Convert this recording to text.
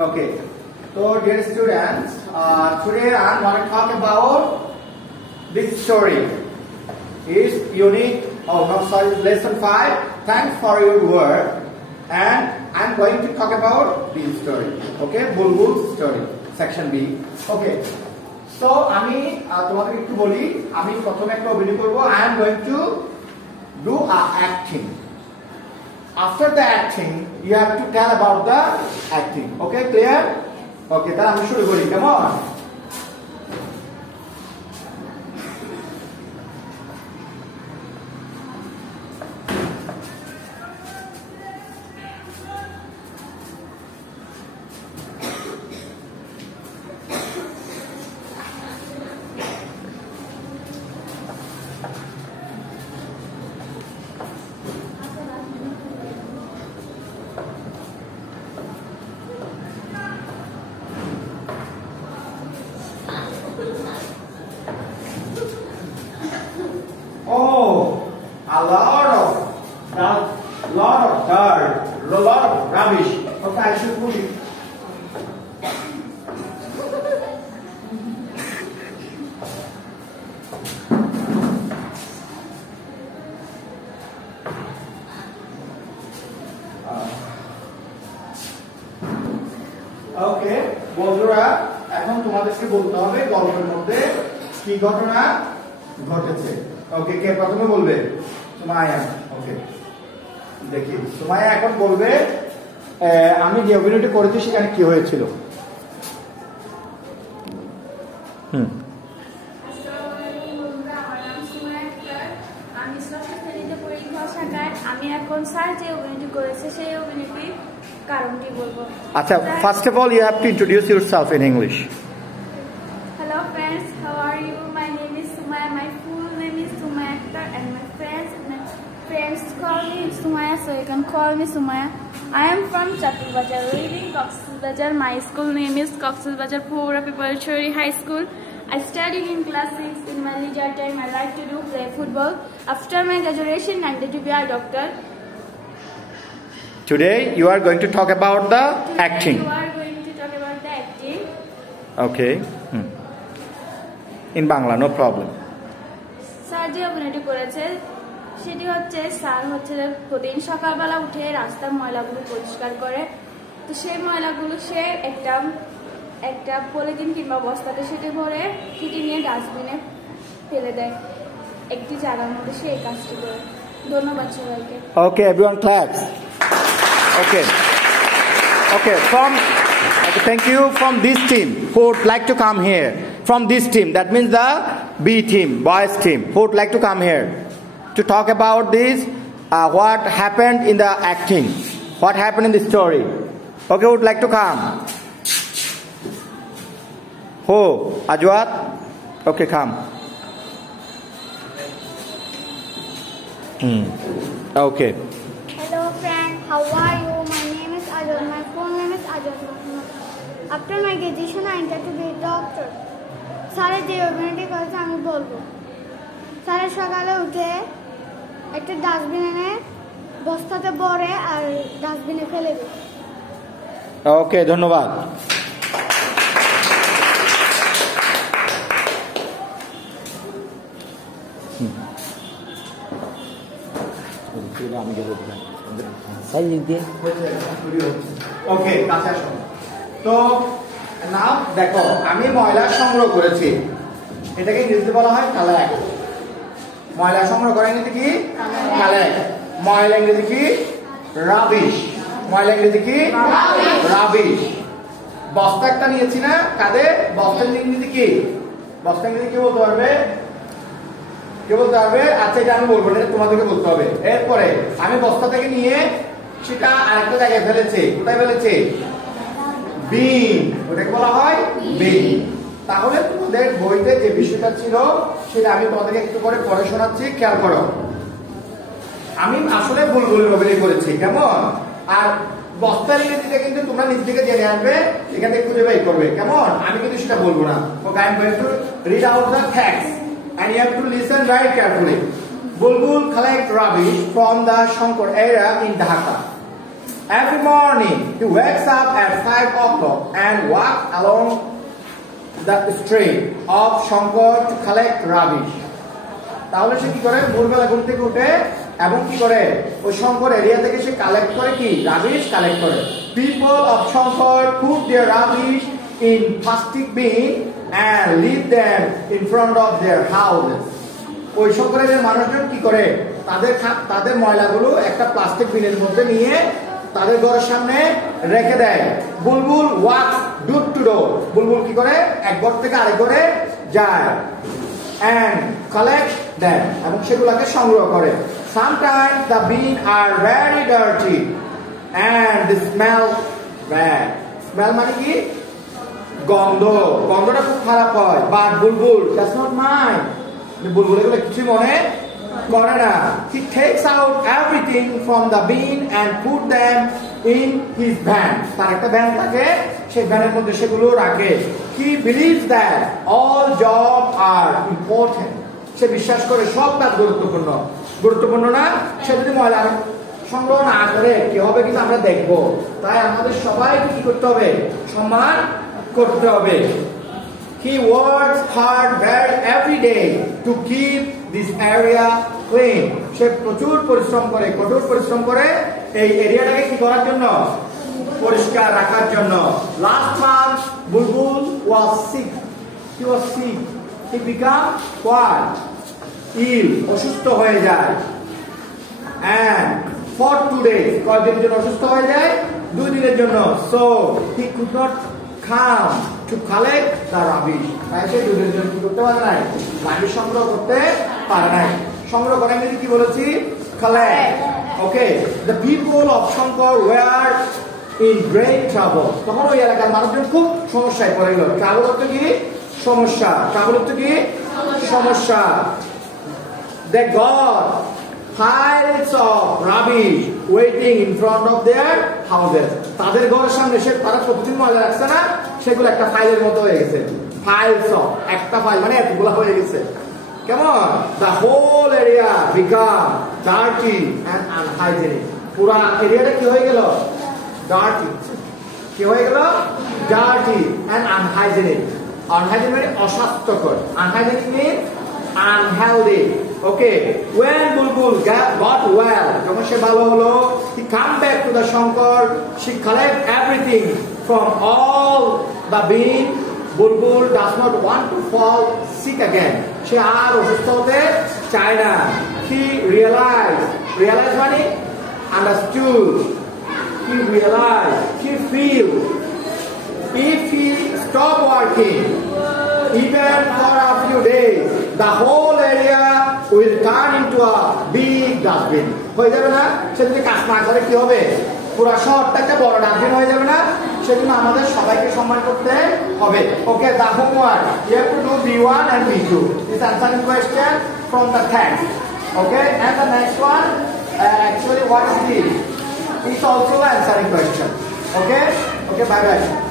Okay. So, dear students, today I am going to talk about this story. Is unit, lesson 5. Thanks for your work. And I am going to talk about this story. Okay, Bulbul's story, section B. Okay. So, আমি তোমাদের একটু বলি, আমি প্রথমে একটা অভিনয় করব. I am going to do acting. After the acting, you have to tell about the acting. Okay, clear? Okay, তাহলে আমি শুরু করি. Come on. Oh, a lot of dirt, a lot of rubbish. Okay, I should put it. Okay, বন্ধুরা, এখন তোমাদেরকে বলতে হবে গল্পের মধ্যে কি ঘটনা ঘটেছে। ওকে, কে প্রথমে বলবে? সুমাইয়া। ওকে, দেখি সুমাইয়া এখন বলবে আমি যে অভিনয়টি করেছি সেখানে কি হয়েছিল। আমি এখন স্যার যে অভিনয়টি করেছে সেই অভিনয়টির কারণটি বলবো। আচ্ছা, first of all you have to introduce yourself in English. Hello friends, how are you? My name is Sumaya. My full name is Sumaya Akhtar and my friends call me Sumaya, so you can call me Sumaya. I am from Chaturbajar, living Coxbajar. My school name is Coxbajar Pura Preparatory High School. I study in class 6. In my leisure time, I like to play football. After my graduation, I wanted to be a doctor. Today you are going to talk about the acting. You are going to talk about the acting. Okay. In Bangla, no problem. Sir যে অভিনয়টি করেছে সেটি হচ্ছে sir হচ্ছে প্রতিদিন সকালবেলা উঠে রাস্তার ময়লাগুলো পরিষ্কার করে। তো সেই ময়লাগুলো সে একটা পলিথিন কিংবা বস্তাতে সেটি ভরে সেটি নিয়ে ডাস্টবিনে ফেলে দেয় একটি জায়গার মধ্যে সে এই কাজটি করে। ধন্যবাদ সবাইকে। Okay, everyone claps. Okay. Thank you from this team who would like to come here. From this team, that means the B team, boys team, who would like to come here to talk about this, what happened in the acting, what happened in the story. Okay, would like to come. Who? Ajwat? Okay, come. Okay. Hello friend, how are you? My name is Ajwat. My full name is Ajwat. After my graduation, I intend to be a doctor. স্যারের যে অভিনয়টি করেছে আমি বলবো। স্যারের সকালে উঠে একটা dustbin এনে বস্তাতে ভরে আর ডাস্টবিনে ফেলে দেয়। ওকে, ধন্যবাদ। ওকে, কাছে আসো। তো নাও দেখো, আমি ময়লা সংগ্রহ করেছি, এটাকে ইংরেজিতে বলা হয় কালেক্ট। ময়লা সংগ্রহ করে ইংরেজি কি? কালেক্ট। ময়লা ইংরেজি কি? রাবিশ। ময়লা ইংরেজি কি? রাবিশ। বস্তা একটা নিয়েছি না, কাঁধে, বস্তা ইংরেজি কি? বস্তা ইংরেজি কি বলতে পারবে? কে বলতে পারবে? আচ্ছা, এটা আমি বলবো না, তোমাদেরকে বলতে হবে। এরপরে আমি বস্তা থেকে নিয়ে সেটা আরেকটা জায়গায় ফেলেছি। কোথায় ফেলেছি? বিন। ওটাকে বলা হয় বিন। তাহলে তোমাদের বইতে যে বিষয়টা ছিল সেটা আমি তোমাদেরকে একটু করে পড়ে শোনাচ্ছি, খেয়াল করো। আমি আসলে বুলবুলের অভিনয় করেছি, কেমন? আর বস্তার ইংরেজিটা কিন্তু তোমরা নিজ থেকে জেনে আসবে, এখান থেকে খুঁজে বের করবে, কেমন? আমি কিন্তু সেটা বলবো না। Okay, I am going to read out the facts and you have to listen very carefully. Bulbul collect rubbish from the Shankar area in Dhaka. Every morning he wakes up at 5 o'clock and walks along the street of Shankar to collect rubbish. তাহলে সে কি করে? ভোরবেলা ঘুম থেকে উঠে এবং কি করে? ওই শঙ্কর এরিয়া থেকে সে কালেক্ট করে কি? রাবিশ কালেক্ট করে। People of Shankar put their rubbish in plastic bin and leave them in front of their houses. ওই শঙ্করের মানুষজন কি করে? তাদের ময়লাগুলো একটা প্লাস্টিক বিনের মধ্যে নিয়ে তাদের ঘরের সামনে রেখে দেয়। বুলবুল ওয়াকস ডোর টু ডোর। বুলবুল কি করে? এক ঘর থেকে আরেক ঘরে যায় and collect them এবং সেগুলোকে সংগ্রহ করে। Sometimes the beans are very dirty and they smell bad. Smell মানে কি? গন্ধ। গন্ধটা খুব খারাপ হয়। But Bulbul does not mind. বুলবুল এগুলো কিছু মনে করে না। He takes out everything from the bin and put them in his van. তার একটা ভ্যান থাকে, সেই ভ্যানের মধ্যে সেগুলো রাখে। He believes that all jobs are important. সে বিশ্বাস করে সব কাজ গুরুত্বপূর্ণ। গুরুত্বপূর্ণ না? সে যদি ময়লা সংগ্রহ না করে কি হবে কিন্তু আমরা দেখব। তাই আমাদের সবাইকে কি করতে হবে? সম্মান করতে হবে। He works hard every day to keep this area clean. সে প্রচুর পরিশ্রম করে, কঠোর পরিশ্রম করে এই এরিয়াটাকে কি করার জন্য? পরিষ্কার রাখার জন্য। Last month Bulbul was sick. He was sick. He became what? Ill. অসুস্থ হয়ে যায়। And for 2 days, কয়দিনের জন্য অসুস্থ হয়ে যায়? 2 দিনের জন্য। So he could not come to collect the rubbish. তাই সে 2 দিনের জন্য কি করতে পারে নাই? রাবিশ সংগ্রহ করতে পারে নাই। সংগ্রহ করা ইংরেজি কি বলেছি? collect. Okay. The people of Shankar were in great trouble. তখন ওই এলাকার মানুষজন খুব সমস্যায় পড়ে গেল। ট্রাবল অর্থ কি? সমস্যা। ট্রাবল অর্থ কি? সমস্যা। They got piles of rubbish waiting in front of their houses. তাদের ঘরের সামনে তারা প্রতিদিন ময়লা রাখছে না, সেগুলো একটা ফাইলের মতো হয়ে গেছে। Piles of, একটা ফাইল মানে এতগুলো হয়ে গেছে। কেমন? The whole area became dirty and unhygienic. পুরা এরিয়াটা কি হয়ে গেল? Dirty. কি হয়ে গেল? Dirty and unhygienic. Unhygienic মানে অস্বাস্থ্যকর। Unhygienic means unhealthy. Okay. When Bulbul got well, যখন সে ভালো হলো, he come back to the Shankar. She collect everything from all the bin. Bulbul does not want to fall sick again. সে আর অসুস্থ হতে চায় না। He realized মানে understood. He realized, he feel, if he stop working even for a few days, the whole area will turn into a big dustbin. হয়ে যাবে না? সে যদি কাজ না করে কি হবে? পুরো শহরটা একটা বড় ডাস্টবিন হয়ে যাবে না? সেজন্য আমাদের সবাইকে সম্মান করতে হবে। Okay, the homework. You have to do B1 and B2. This answering question from the text. Okay, and the next one, actually what is this? It's also answering question. Okay, bye bye.